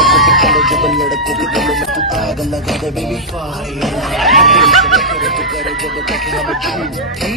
लड़कों के दिलों में तू आग लगा दे बेबी फायर जब देखे हम झूठी